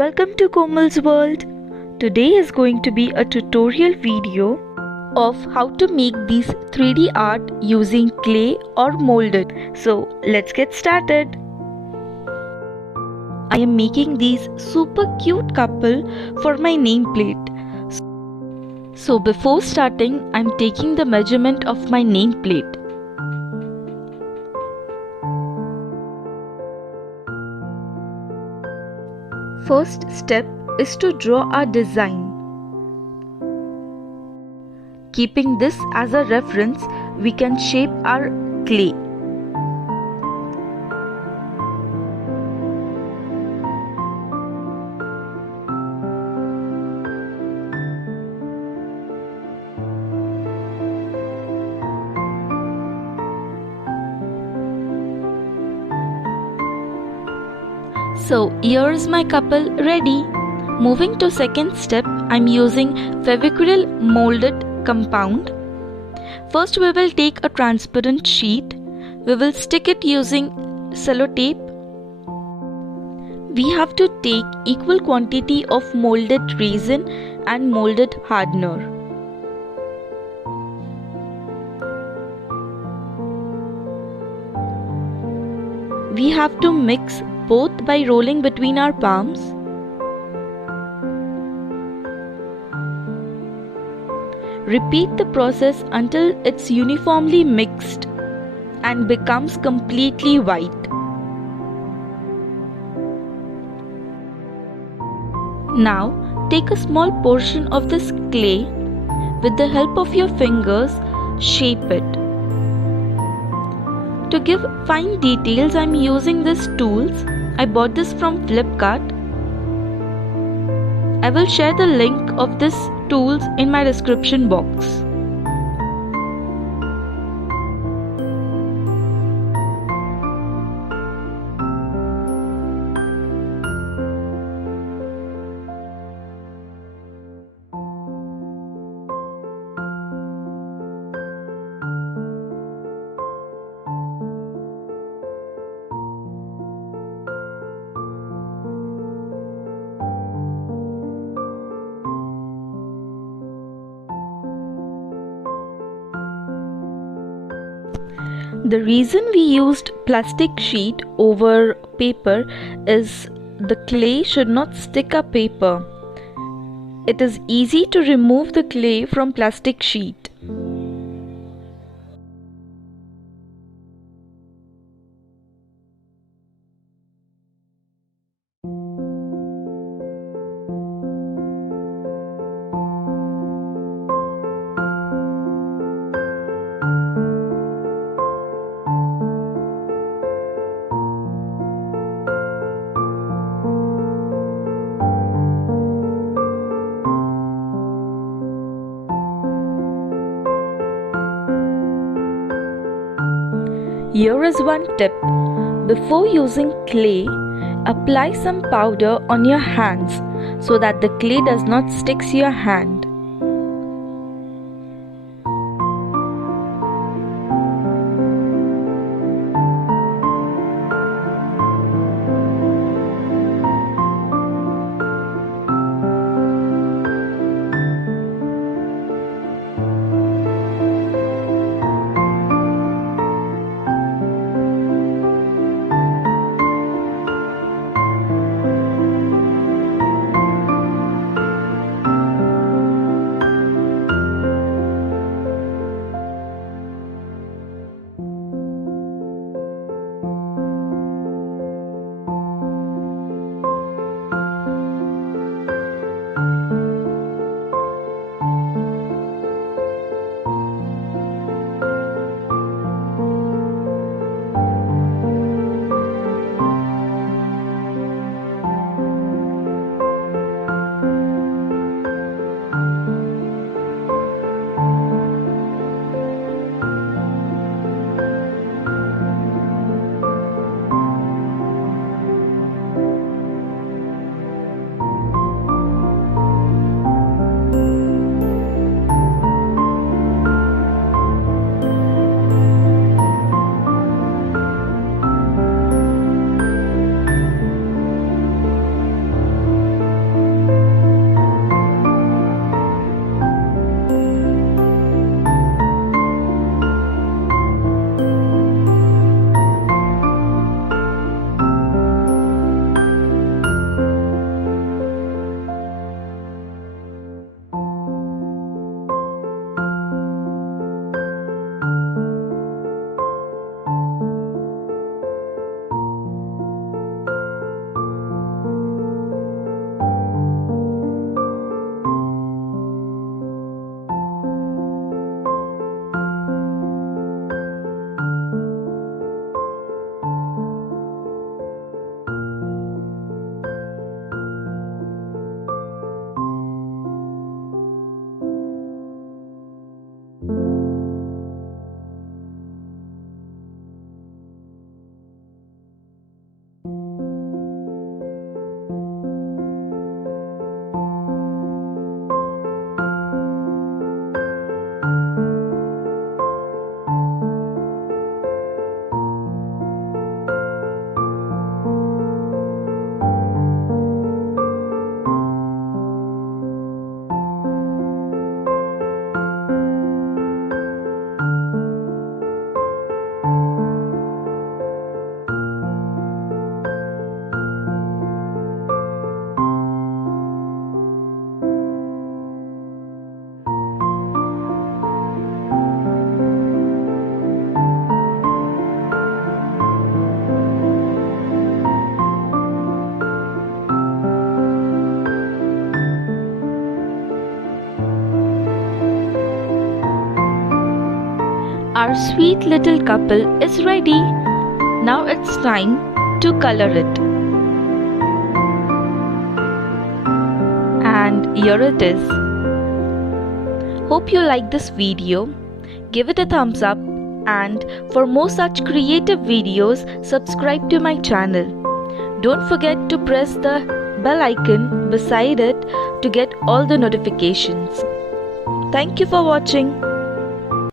Welcome to Komal's World. Today is going to be a tutorial video of how to make these 3D art using clay or molded. So let's get started. I am making these super cute couple for my nameplate. So before starting, I'm taking the measurement of my nameplate. First step is to draw our design. Keeping this as a reference, we can shape our clay. So here's my couple ready. Moving to second step, I'm using Fevicryl Mouldit compound. First we will take a transparent sheet. We will stick it using sellotape. We have to take equal quantity of Mouldit resin and Mouldit hardener. We have to mix both by rolling between our palms. Repeat the process until it's uniformly mixed and becomes completely white. Now take a small portion of this clay. With the help of your fingers, shape it. To give fine details, I'm using these tools. I bought this from Flipkart. I will share the link of these tools in my description box. The reason we used plastic sheet over paper is the clay should not stick a paper. It is easy to remove the clay from plastic sheet. Here is one tip. Before using clay, apply some powder on your hands so that the clay does not stick to your hand. Our sweet little couple is ready. Now it's time to color it. And here it is. Hope you like this video. Give it a thumbs up, and for more such creative videos, subscribe to my channel. Don't forget to press the bell icon beside it to get all the notifications. Thank you for watching.